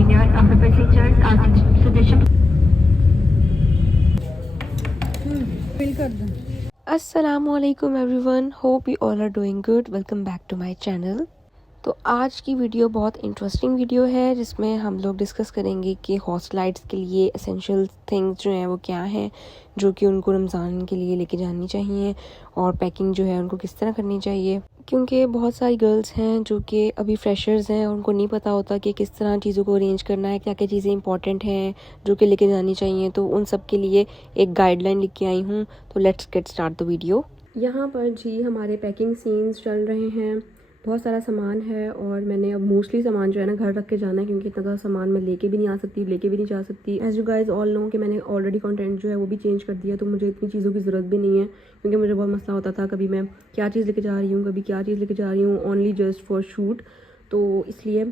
India, the passengers are suggested. Fill कर दो। अस्सलामुअलैकुम everyone, hope you all are doing good. Welcome back to my channel. तो आज की वीडियो बहुत इंटरेस्टिंग वीडियो है जिसमें हम लोग डिस्कस करेंगे कि हॉर्स राइड्स के लिए एसेंशियल थिंग्स जो हैं वो क्या हैं जो कि उनको रमज़ान के लिए लेके जानी चाहिए, और पैकिंग जो है उनको किस तरह करनी चाहिए, क्योंकि बहुत सारी गर्ल्स हैं जो कि अभी फ्रेशर्स हैं और उनको नहीं पता होता कि किस तरह चीज़ों को अरेंज करना है, क्या क्या चीज़ें इंपॉर्टेंट हैं जो कि लेके जानी चाहिए। तो उन सब के लिए एक गाइडलाइन लिख के आई हूँ। तो let's get start the video. यहाँ पर जी हमारे पैकिंग सीन्स चल रहे हैं, बहुत सारा सामान है और मैंने अब मोस्टली सामान जो है ना घर रख के जाना है, क्योंकि इतना ज़्यादा सामान मैं लेके भी नहीं आ सकती, लेके भी नहीं जा सकती। As you guys all know कि मैंने ऑलरेडी कंटेंट जो है वो भी चेंज कर दिया, तो मुझे इतनी चीज़ों की ज़रूरत भी नहीं है, क्योंकि मुझे बहुत मसला होता था कभी मैं क्या चीज़ लेके जा रही हूँ, कभी क्या चीज़ लेके जा रही हूँ, ओनली जस्ट फॉर शूट। तो इसलिए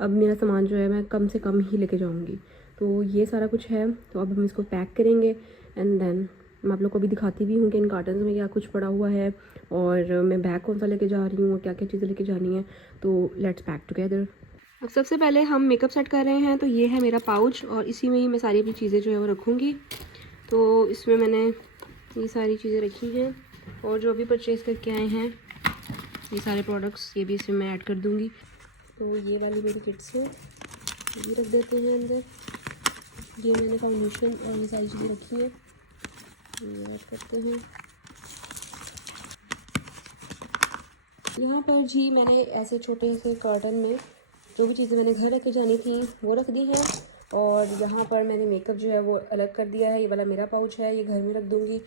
अब मेरा सामान जो है मैं कम से कम ही लेके जाऊँगी। तो ये सारा कुछ है, तो अब हम इसको पैक करेंगे एंड देन मैं आप लोग को भी दिखाती भी हूँ कि इन कार्टन्स में क्या कुछ पड़ा हुआ है और मैं बैग कौन सा लेके जा रही हूँ और क्या क्या चीज़ें लेके जानी है। तो लेट्स पैक टुगेदर। अब सबसे पहले हम मेकअप सेट कर रहे हैं। तो ये है मेरा पाउच और इसी में ही मैं सारी अपनी चीज़ें जो है वो रखूँगी। तो इसमें मैंने ये सारी चीज़ें रखी हैं और जो अभी परचेज़ करके आए हैं ये सारे प्रोडक्ट्स ये भी इसमें मैं ऐड कर दूँगी। तो ये वाली मेरी किट्स है, ये रख देते हैं अंदर। ये मैंने फाउंडेशन और ये सारी चीज़ें रखी हैं, ये ऐड करते हैं। यहाँ पर जी मैंने ऐसे छोटे से कार्टन में जो भी चीज़ें मैंने घर रख के जानी थी वो रख दी हैं, और यहाँ पर मैंने मेकअप जो है वो अलग कर दिया है। ये वाला मेरा पाउच है, ये घर में रख दूँगी,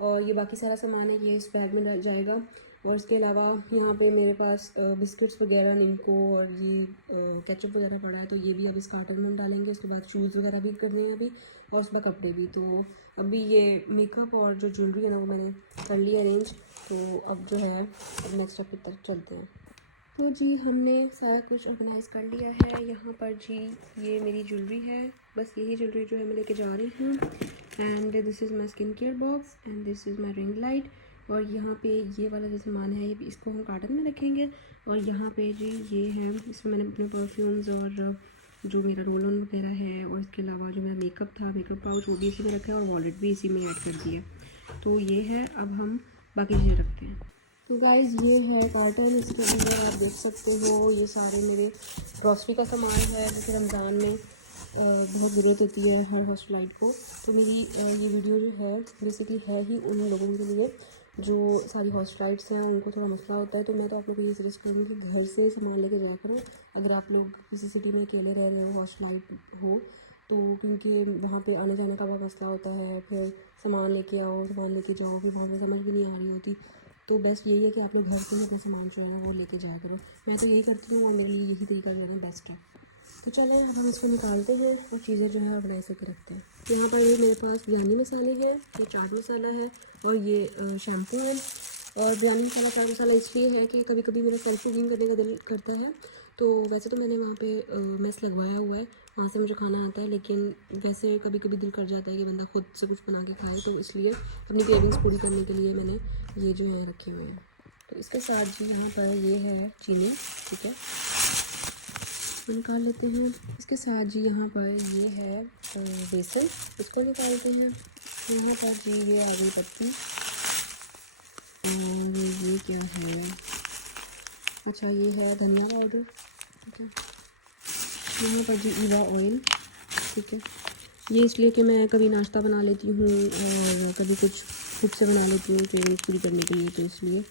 और ये बाकी सारा सामान है ये इस बैग में जाएगा। और इसके अलावा यहाँ पे मेरे पास बिस्किट्स वगैरह, निम्को और ये केचप वगैरह पड़ा है, तो ये भी अब इस कार्टन में हम डालेंगे। उसके बाद शूज़ वगैरह भी करने हैं अभी, और उसके बाद कपड़े भी। तो अभी ये मेकअप और जो ज्वेलरी है ना वो मैंने कर लिया अरेंज। तो अब जो है अब नेक्स्ट स्टेप की तरफ चलते हैं। तो जी हमने सारा कुछ ऑर्गेनाइज़ कर लिया है। यहाँ पर जी ये मेरी ज्वेलरी है, बस यही ज्वेलरी जो है मैं लेके जा रही हूँ। And this is my skin care box and this is my ring light. और यहाँ पे ये वाला जो सामान है ये भी इसको हम कार्टन में रखेंगे। और यहाँ पे जी ये है, इसमें मैंने अपने परफ्यूम्स और जो मेरा रोल ऑन वगैरह है, और इसके अलावा जो मेरा मेकअप था, मेकअप पाउच, वो भी इसी में रखा है और वॉलेट भी इसी में ऐड कर दिया। तो ये है, अब हम बाकी चीज़ें रखते हैं। तो गाइज़ ये है कार्टन, इसके अंदर आप देख सकते हो ये सारे मेरे ग्रॉसरी का सामान है जो कि रमज़ान में बहुत ज़रूरत होती है हर हॉस्टलाइट को। तो मेरी ये वीडियो जो है बेसिकली है ही उन लोगों के लिए जो सारी हॉस्टलाइट्स हैं, उनको थोड़ा मसला होता है। तो मैं तो आप लोगों को ये सजेस्ट करूँगी कि घर से सामान लेके जाया करो अगर आप लोग किसी सिटी में अकेले रह रहे हो, हॉस्टलाइट हो तो, क्योंकि वहाँ पे आने जाने का बहुत मसला होता है। फिर सामान लेके आओ, सामान लेके जाओ, फिर वहाँ पे समझ भी नहीं आ रही होती। तो बेस्ट यही है कि आप लोग घर से ही अपना सामान जो है ना वो लेके जाया करो। मैं तो यही करती हूँ और मेरे लिए यही तरीका जो है ना बेस्ट है। तो चलें अब हम इसको निकालते हैं और चीज़ें जो है ऑर्गेनाइज करके रखते हैं। यहाँ पर ये मेरे पास बिरयानी मसाले हैं, ये चाट मसाला है और ये शैम्पू है। और बिरयानी मसाला, चाट मसाला इसलिए है कि कभी कभी मेरा सेल्फी क्लीन करने का दिल करता है। तो वैसे तो मैंने वहाँ पे मेस लगवाया हुआ है, वहाँ से मुझे खाना आता है, लेकिन वैसे कभी कभी दिल कर जाता है कि बंदा खुद से कुछ बना के खाए। तो इसलिए अपनी क्रेविंग्स पूरी करने के लिए मैंने ये जो है रखे हुए हैं। तो इसके साथ जी यहाँ पर ये है चीनी, ठीक है, निकाल लेते हैं। इसके साथ जी यहाँ पर ये है बेसन, इसको निकालते हैं। यहाँ पर जी ये आ गई पत्ती, और ये क्या है, अच्छा ये है धनिया पाउडर, ठीक है। यहाँ पर जी ईवा ऑयल, ठीक है। ये इसलिए कि मैं कभी नाश्ता बना लेती हूँ और कभी कुछ खुद से बना लेती हूँ क्रेविंग्स पूरी करने के लिए, तो इसलिए।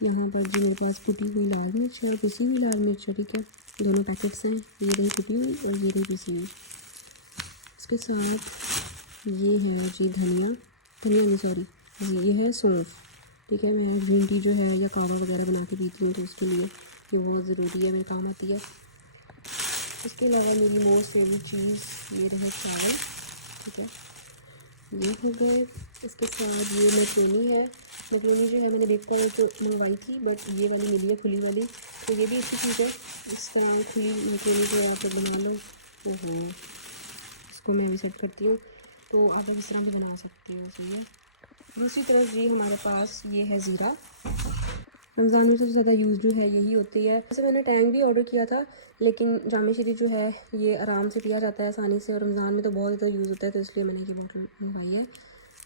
यहाँ पर जी मेरे पास कुटी हुई लाल मिर्च है और पिसी हुई लाल मिर्च है, ठीक है। दोनों पैकेट्स हैं, ये रही कुटी हुई और ये रही पिसी हुई। इसके साथ ये है जी धनिया नहीं सॉरी, ये है सौंफ, ठीक है। मैं ग्रीन टी जो है या कावा वगैरह बना के पीती हूँ, तो उसके लिए ये बहुत ज़रूरी है, मेरे काम आती है। इसके अलावा मेरी मोस्ट फेवरेट चीज़ ये रहे चावल, ठीक है, ये हो गए। इसके साथ ये मैक्रोनी है, मैक्रोनी जो है मैंने बेक कॉर्न तो मंगवाई थी, बट ये वाली मिली है खुली वाली, तो ये भी अच्छी चीज़ है। इस तरह खुली मैक्रोनी जो आप बना लो, ओहो इसको मैं भी सेट करती हूँ। तो आप इस तरह भी बना सकते हो, सही है। दूसरी तरफ जी हमारे पास ये है ज़ीरा, रमज़ान में सबसे ज़्यादा यूज़ जो है यही होती है। वैसे मैंने टैंक भी ऑर्डर किया था, लेकिन जामे शरीफ जो है ये आराम से पिया जाता है आसानी से, और रमज़ान में तो बहुत ज़्यादा यूज़ होता है, तो इसलिए मैंने ये बोतल मंगवाई है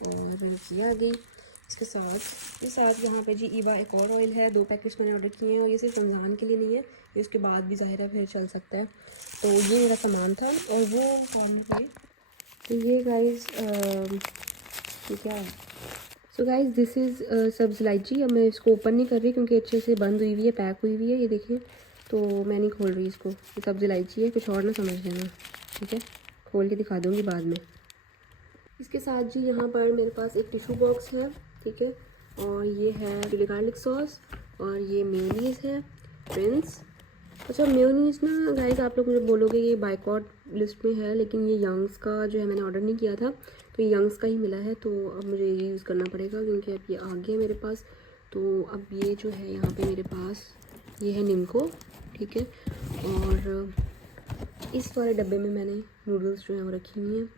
और किया गई। इसके साथ यहाँ पे जी ईवा एक और ऑयल है, 2 पैकेट्स मैंने ऑर्डर किए हैं, और ये सिर्फ रमज़ान के लिए नहीं है, ये उसके बाद भी ज़ाहिर है फिर चल सकता है। तो ये मेरा सामान था, और वो कॉर्नर पे तो ये गाइस ये क्या है। सो गाइस दिस इज़ सब्ज़ इलायची। अब मैं इसको ओपन नहीं कर रही क्योंकि अच्छे से बंद हुई हुई है, पैक हुई हुई है, ये देखिए, तो मैं नहीं खोल रही इसको। ये सब्ज़ इलायची है, कुछ और ना समझ लेना, ठीक है, खोल के दिखा दूँगी बाद में। इसके साथ जी यहाँ पर मेरे पास एक टिशू बॉक्स है, ठीक है, और ये है चिली गार्लिक सॉस, और ये मेयोनीज़ है, प्रिंस। अच्छा मेयोनीज़ ना गाइस आप लोग मुझे बोलोगे ये बाइकॉट लिस्ट में है, लेकिन ये यंग्स का जो है मैंने ऑर्डर नहीं किया था, तो ये यंग्स का ही मिला है, तो अब मुझे ये यूज़ करना पड़ेगा क्योंकि अब ये आ गया मेरे पास। तो अब ये जो है यहाँ पे मेरे पास ये है निम्को, ठीक है, और इस वाले डब्बे में मैंने नूडल्स जो है वो रखी हुई हैं।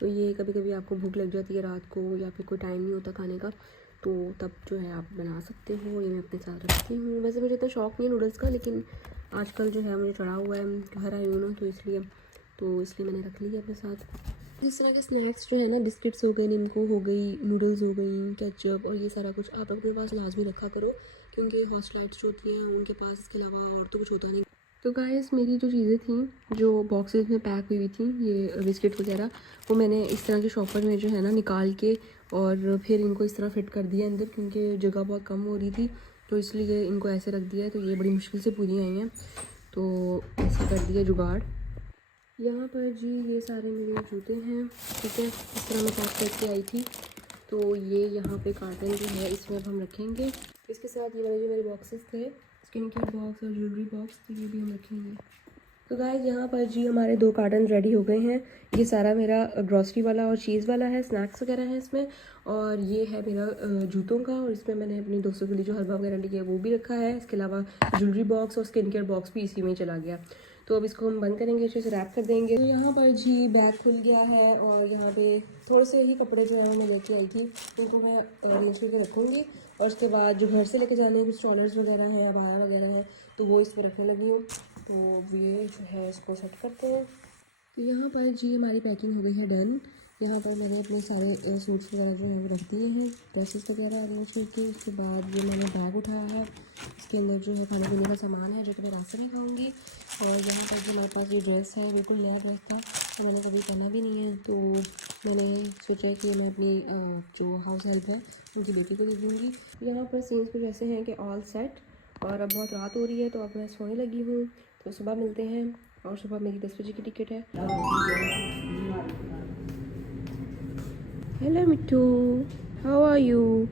तो ये कभी कभी आपको भूख लग जाती है रात को, या फिर कोई टाइम नहीं होता खाने का, तो तब जो है आप बना सकते हो। ये मैं अपने साथ रखती हूँ। वैसे मुझे तो शौक़ नहीं है नूडल्स का, लेकिन आजकल जो है मुझे चढ़ा हुआ है, घर आई हूँ ना, तो इसलिए मैंने रख लिया अपने साथ। इस तरह के स्नैक्स जो है ना, बिस्किट्स हो गए, निम्को हो गई, नूडल्स हो गई, केचप और ये सारा कुछ आप अपने पास लाजमी रखा करो, क्योंकि हॉस्टलाइट्स जो होती हैं उनके पास इसके अलावा और तो कुछ होता नहीं। तो गाइस मेरी जो चीज़ें थी जो बॉक्सेस में पैक हुई थी, ये बिस्किट वगैरह, वो मैंने इस तरह के शॉपर में जो है ना निकाल के और फिर इनको इस तरह फिट कर दिया अंदर, क्योंकि जगह बहुत कम हो रही थी, तो इसलिए इनको ऐसे रख दिया है। तो ये बड़ी मुश्किल से पूरी आई हैं, तो ऐसे कर दिया जुगाड़। यहाँ पर जी ये सारे मेरे जूते हैं, ठीक है, इस तरह मैं पैक करके आई थी। तो ये यहाँ पे कार्टन जो है इसमें अब हम रखेंगे। इसके साथ ये वाले जो मेरे बॉक्सेस थे, स्किन केयर बॉक्स और ज्वेलरी बॉक्स, तो ये भी हम रखेंगे। तो गाइस यहाँ पर जी हमारे 2 कार्टन रेडी हो गए हैं। ये सारा मेरा ग्रॉसरी वाला और चीज़ वाला है, स्नैक्स वगैरह हैं इसमें, और ये है मेरा जूतों का, और इसमें मैंने अपनी दोस्तों के लिए जो हलवा वगैरह लिया है वो भी रखा है। इसके अलावा ज्वेलरी बॉक्स और स्किन केयर बॉक्स भी इसी में चला गया। तो अब इसको हम बंद करेंगे, अच्छे से रैप कर देंगे। तो यहाँ पर जी बैग खुल गया है, और यहाँ पे थोड़े से ही कपड़े जो है मैं लेके आई थी, उनको मैं अरेंज करके रखूँगी, और उसके बाद जो घर से लेके जाने हैं कुछ स्टॉलर्स वगैरह हैं, अबाया वगैरह हैं, तो वो इसमें रखने लगी हूँ। तो ये जो है इसको सेट करते हैं। तो यहाँ पर जी हमारी पैकिंग हो गई है डन। यहाँ पर मैंने अपने सारे सूट्स वगैरह जो है वो रख दिए हैं, ड्रेसेस वगैरह अरेंज करके। उसके बाद ये मैंने बैग उठाया है, इसके अंदर जो है खाने पीने का सामान है जो कि मैं रास्ते में खाऊंगी। और यहाँ पर जो हमारे पास ये ड्रेस है, बिल्कुल नया ड्रेस था, तो मैंने कभी पहना भी नहीं है, तो मैंने सोचा कि मैं अपनी जो हाउस हेल्प है उनकी बेटी को दे दूँगी। यहाँ पर सीन्स कुछ ऐसे हैं कि ऑल सेट, और अब बहुत रात हो रही है, तो अब मैं सोने लगी हूँ। तो सुबह मिलते हैं, और सुबह मेरी 10 बजे की टिकट है। Hello Mittu, how are you?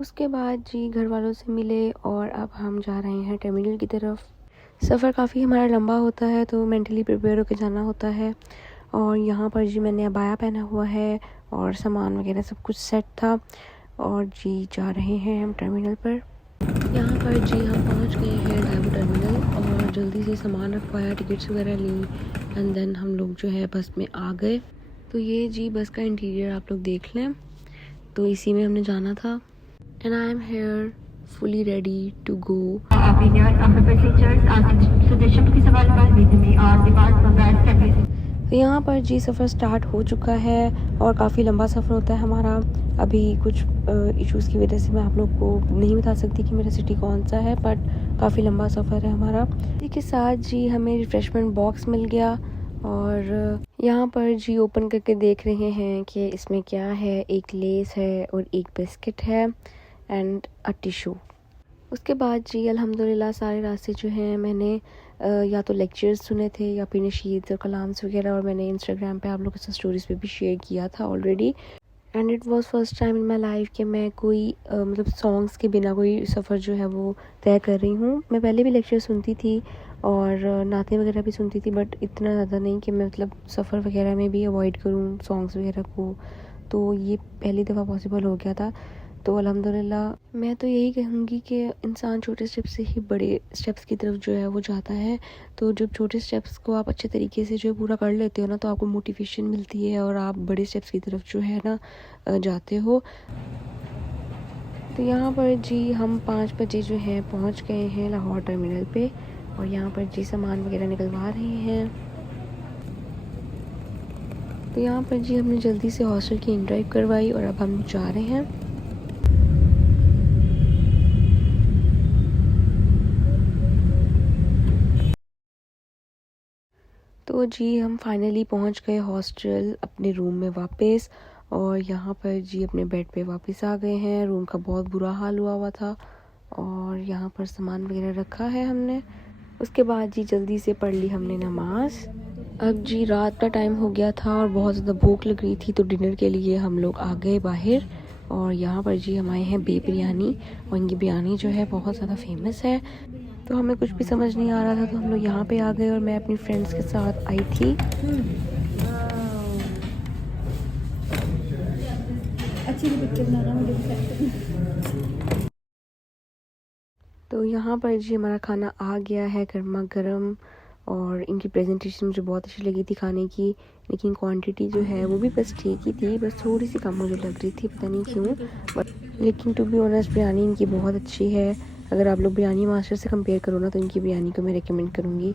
उसके बाद जी घर वालों से मिले, और अब हम जा रहे हैं टर्मिनल की तरफ। सफ़र काफ़ी हमारा लंबा होता है, तो मेंटली प्रिपेयर होकर जाना होता है। और यहाँ पर जी मैंने अबाया पहना हुआ है, और सामान वगैरह सब कुछ सेट था, और जी जा रहे हैं हम टर्मिनल पर। यहाँ पर जी हम पहुँच गए हैं ड्राइवर टर्मिनल, और जल्दी से सामान रखवाया, टिकट्स वगैरह ली, एंड देन हम लोग जो है बस में आ गए। तो ये जी बस का इंटीरियर आप लोग देख लें, तो इसी में हमने जाना था। And I am here fully ready to go. तो यहाँ पर जी सफ़र स्टार्ट हो चुका है, और काफ़ी लंबा सफ़र होता है हमारा। अभी कुछ इश्यूज़ की वजह से मैं आप लोग को नहीं बता सकती कि मेरा सिटी कौन सा है, बट काफ़ी लंबा सफ़र है हमारा। इसी के साथ जी हमें रिफ़्रेशमेंट बॉक्स मिल गया, और यहाँ पर जी ओपन करके देख रहे हैं कि इसमें क्या है। एक लेस है, और एक बिस्किट है, एंड अ टिशू। उसके बाद जी अल्हम्दुलिल्लाह सारे रास्ते जो हैं मैंने या तो लेक्चर्स सुने थे, या फिर नशीद और कलाम्स वगैरह, और मैंने इंस्टाग्राम पे आप लोगों के साथ स्टोरीज़ पे भी शेयर किया था already. And it was first time in my life कि मैं कोई मतलब सॉन्ग्स के बिना कोई सफ़र जो है वो तय कर रही हूँ। मैं पहले भी लेक्चर सुनती थी और नाते वगैरह भी सुनती थी, बट इतना ज़्यादा नहीं कि मैं मतलब सफ़र वगैरह में भी अवॉइड करूँ सॉन्ग्स वगैरह को। तो ये पहली दफ़ा पॉसिबल हो गया था। तो अल्हम्दुलिल्लाह मैं तो यही कहूँगी कि इंसान छोटे स्टेप्स से ही बड़े स्टेप्स की तरफ जो है वो जाता है। तो जब छोटे स्टेप्स को आप अच्छे तरीके से जो है पूरा कर लेते हो ना, तो आपको मोटिवेशन मिलती है, और आप बड़े स्टेप्स की तरफ जो है ना जाते हो। तो यहाँ पर जी हम 5 बजे जो है पहुँच गए हैं लाहौर टर्मिनल पे और यहाँ पर जी सामान वगैरह निकलवा रहे हैं। तो यहाँ पर जी हमने जल्दी से हॉस्टल की इन ड्राइव करवाई और अब हम जा रहे हैं। तो जी हम फाइनली पहुँच गए हॉस्टल अपने रूम में वापस और यहाँ पर जी अपने बेड पे वापस आ गए हैं। रूम का बहुत बुरा हाल हुआ था और यहाँ पर सामान वगैरह रखा है हमने। उसके बाद जी जल्दी से पढ़ ली हमने नमाज। अब जी रात का टाइम हो गया था और बहुत ज़्यादा भूख लग रही थी, तो डिनर के लिए हम लोग आ गए बाहर। और यहाँ पर जी हम आए हैं बे बिरयानी और इनकी बिरयानी जो है बहुत ज़्यादा फेमस है। तो हमें कुछ भी समझ नहीं आ रहा था, तो हम लोग यहाँ पे आ गए और मैं अपनी फ्रेंड्स के साथ आई थी। अच्छी पिक्चर बना रहा हूँ। तो यहाँ पर जी हमारा खाना आ गया है गर्मा गर्म और इनकी प्रेजेंटेशन मुझे बहुत अच्छी लगी थी खाने की, लेकिन क्वांटिटी जो है वो भी बस ठीक ही थी, बस थोड़ी सी कम मुझे लग रही थी, पता नहीं क्यों। बट लेकिन टू बी ऑनेस्ट बिरयानी इनकी बहुत अच्छी है। अगर आप लोग बिरयानी मास्टर से कंपेयर करो ना तो इनकी बिरयानी को मैं रिकमेंड करूँगी।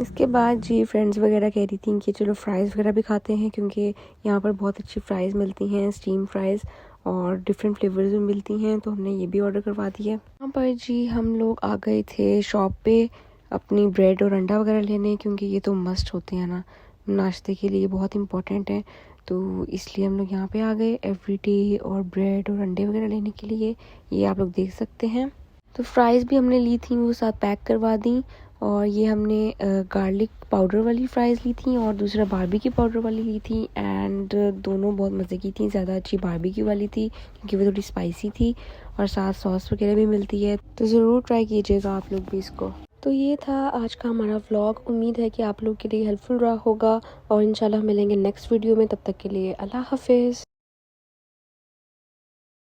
इसके बाद जी फ्रेंड्स वगैरह कह रही थी कि चलो फ़्राइज़ वगैरह भी खाते हैं, क्योंकि यहाँ पर बहुत अच्छी फ़्राइज़ मिलती हैं, स्टीम फ़्राइज़ और डिफरेंट फ्लेवर्स में मिलती हैं, तो हमने ये भी ऑर्डर करवा दिया। यहाँ पर जी हम लोग आ गए थे शॉप पे अपनी ब्रेड और अंडा वगैरह लेने, क्योंकि ये तो मस्ट होते हैं ना नाश्ते के लिए, बहुत इंपॉर्टेंट है। तो इसलिए हम लोग यहाँ पे आ गए एवरीडे और ब्रेड और अंडे वगैरह लेने के लिए। ये आप लोग देख सकते हैं। तो फ़्राइज़ भी हमने ली थी, वो साथ पैक करवा दी। और ये हमने गार्लिक पाउडर वाली फ़्राइज़ ली थी और दूसरा बारबेक्यू पाउडर वाली ली थी, एंड दोनों बहुत मज़े की थी। ज़्यादा अच्छी बारबेक्यू वाली थी क्योंकि वो थोड़ी स्पाइसी थी और साथ सॉस वगैरह भी मिलती है, तो ज़रूर ट्राई कीजिएगा आप लोग भी इसको। तो ये था आज का हमारा व्लॉग। उम्मीद है कि आप लोग के लिए हेल्पफुल रहा होगा और इंशाल्लाह मिलेंगे नेक्स्ट वीडियो में। तब तक के लिए अल्लाह हाफिज़।